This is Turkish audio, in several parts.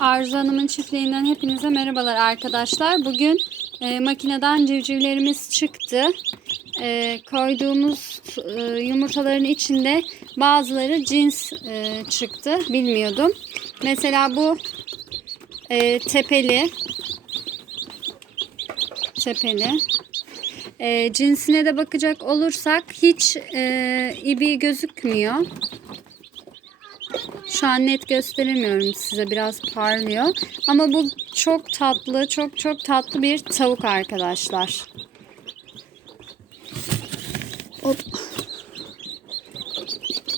Arzu Hanım'ın çiftliğinden hepinize merhabalar arkadaşlar. Bugün e, makineden civcivlerimiz çıktı. E, koyduğumuz e, yumurtaların içinde bazıları cins e, çıktı. Bilmiyordum. Mesela bu e, tepeli. Tepeli. E, cinsine de bakacak olursak hiç e, ibi gözükmüyor. Şu an net gösteremiyorum size biraz parlıyor. Ama bu çok tatlı, çok çok tatlı bir tavuk arkadaşlar. Hop.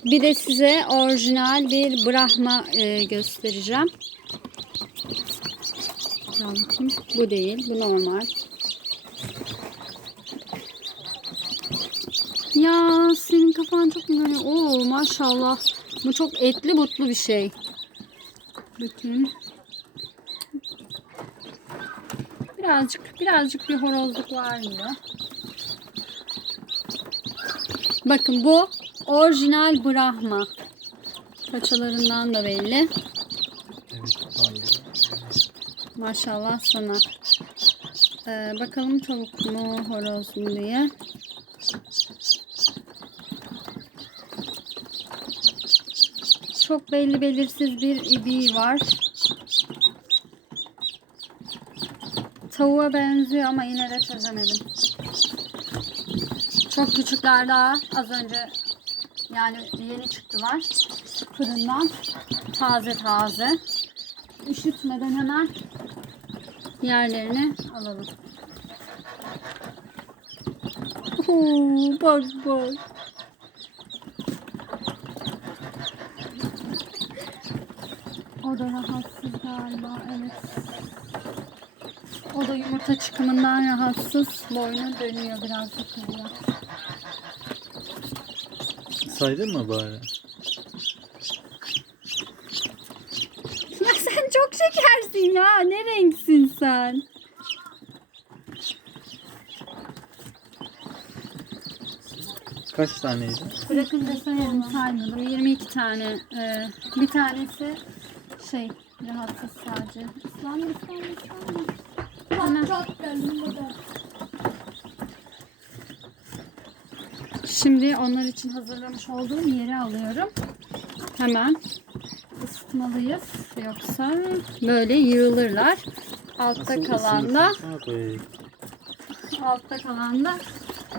Bir de size orijinal bir Brahma e, göstereceğim. Bu değil, bu normal. Ya senin kafan çok güzel. Oo maşallah. Bu çok etli butlu bir şey. Bakayım. Birazcık birazcık bir horozluk var mı? Bakın bu orijinal Brahma. Paçalarından da belli. Maşallah sana. Ee, bakalım tavuk mu horoz mu diye. Çok belli belirsiz bir ibiği var. Tavuğa benziyor ama yine de çözemedim. Çok küçükler daha az önce yani yeni çıktılar fırından taze taze. Üşütmeden hemen yerlerini alalım. Oo, bak bak. O da rahatsız galiba evet. O da yumurta çıkımından rahatsız. Boynu dönüyor biraz yukarıya. Saydın mı bari? Ya sen çok şekersin ya. Ne renksin sen? Kaç taneydi? Bırakın da sayalım saymadım. 22 tane. Ee, bir tanesi şey rahatsız sadece. İslanma ıslanma ıslanma. Hemen. Şimdi onlar için hazırlamış olduğum yeri alıyorum. Hemen ısıtmalıyız. Yoksa böyle yığılırlar. Altta Nasıl kalan da altta kalan da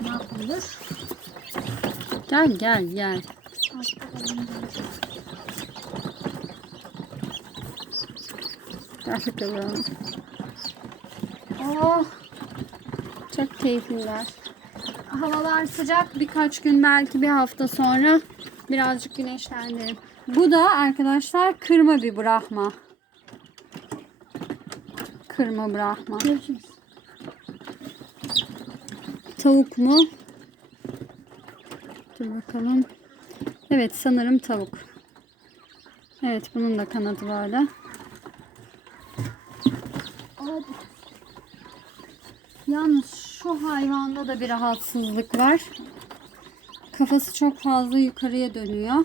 ne yapılır? Gel gel gel. Gel bakalım. Oh, çok keyifliler. Havalar sıcak. Birkaç gün belki bir hafta sonra birazcık güneşlendirim. Bu da arkadaşlar kırma bir Brahma. Kırma Brahma. Tavuk mu? Dur bakalım. Evet sanırım tavuk. Evet bunun da kanadı böyle. Şu hayvanda da bir rahatsızlık var. Kafası çok fazla yukarıya dönüyor.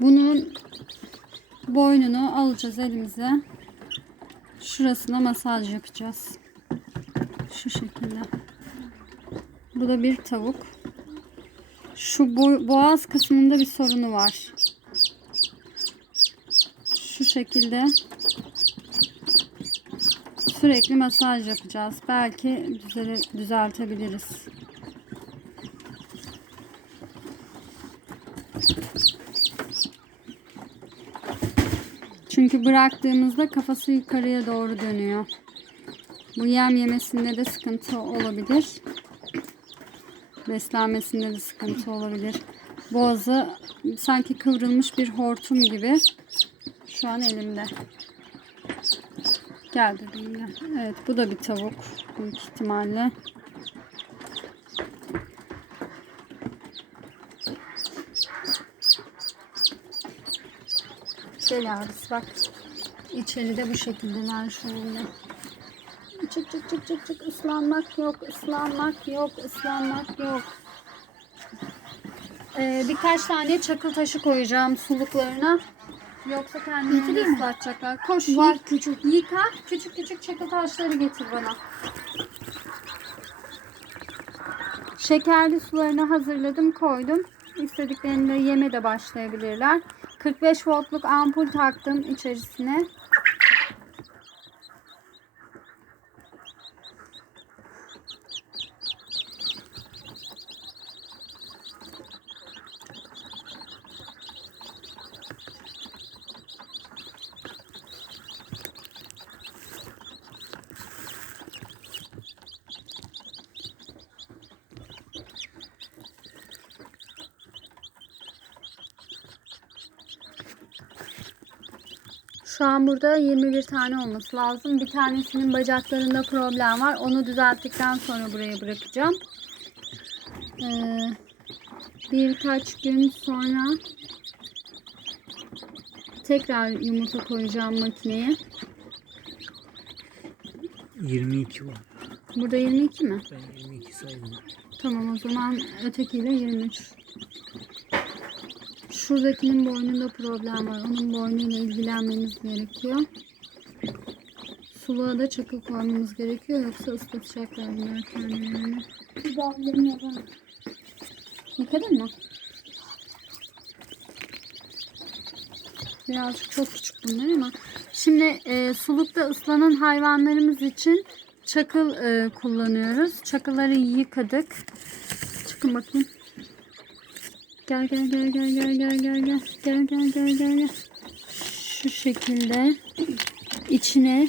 Bunun boynunu alacağız elimize. Şurasına masaj yapacağız. Şu şekilde. Bu da bir tavuk. Şu bo- boğaz kısmında bir sorunu var. Şu şekilde sürekli masaj yapacağız. Belki düzele- düzeltebiliriz. Çünkü bıraktığımızda kafası yukarıya doğru dönüyor. Bu yem yemesinde de sıkıntı olabilir. Beslenmesinde de sıkıntı olabilir. Boğazı sanki kıvrılmış bir hortum gibi. Şu an elimde. Gel bebeğim gel. Evet bu da bir tavuk. Büyük ihtimalle. Gel abisi bak. İçeride bu şekildeler şu anda. Çık çık çık çık çık ıslanmak yok, ıslanmak yok, ıslanmak yok. Ee, birkaç tane çakıl taşı koyacağım suluklarına. Yoksa Getireyim mi? ıslatacaklar. Koş Var yık- küçük. yıka. Küçük küçük çakıl taşları getir bana. Şekerli sularını hazırladım koydum. İstediklerinde yeme de başlayabilirler. 45 voltluk ampul taktım içerisine. Şu an burada 21 tane olması lazım. Bir tanesinin bacaklarında problem var. Onu düzelttikten sonra buraya bırakacağım. Ee, birkaç gün sonra tekrar yumurta koyacağım makineye. 22 var. Burada 22 mi? Ben 22 saydım. Tamam o zaman ötekiyle 23. Şuradakinin boynunda problem var. Onun boynuyla ilgilenmemiz gerekiyor. Suluğa da çakıl koymamız gerekiyor. Yoksa ıslatacaklar bunlar kendilerini. Yazamam. Yıkadın mı? Birazcık çok küçük bunlar ama. Şimdi e, sulukta ıslanan hayvanlarımız için çakıl e, kullanıyoruz. Çakılları yıkadık. Çıkın bakayım. Gel gel gel gel gel gel gel gel gel gel gel gel gel. Şu şekilde içine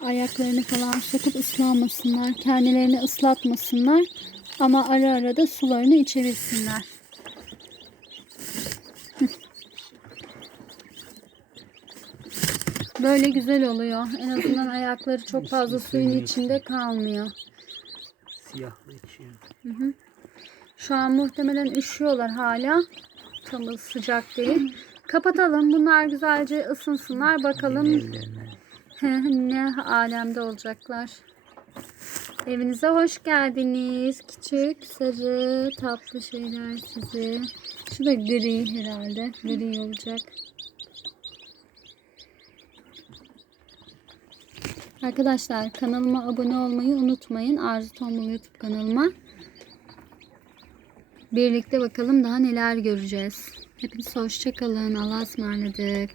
ayaklarını falan sokup ıslanmasınlar. Kendilerini ıslatmasınlar. Ama ara ara da sularını içebilsinler. Hı. Böyle güzel oluyor. En azından ayakları çok fazla suyun içinde kalmıyor. Siyahlı içiyor. Şu an muhtemelen üşüyorlar hala. Tam sıcak değil. Kapatalım. Bunlar güzelce ısınsınlar. Bakalım ne alemde olacaklar. Evinize hoş geldiniz. Küçük, sarı, tatlı şeyler sizi. Şu da gri herhalde. Gri olacak. Arkadaşlar kanalıma abone olmayı unutmayın. Arzu Tombul YouTube kanalıma. Birlikte bakalım daha neler göreceğiz. Hepiniz hoşçakalın. Allah'a ısmarladık.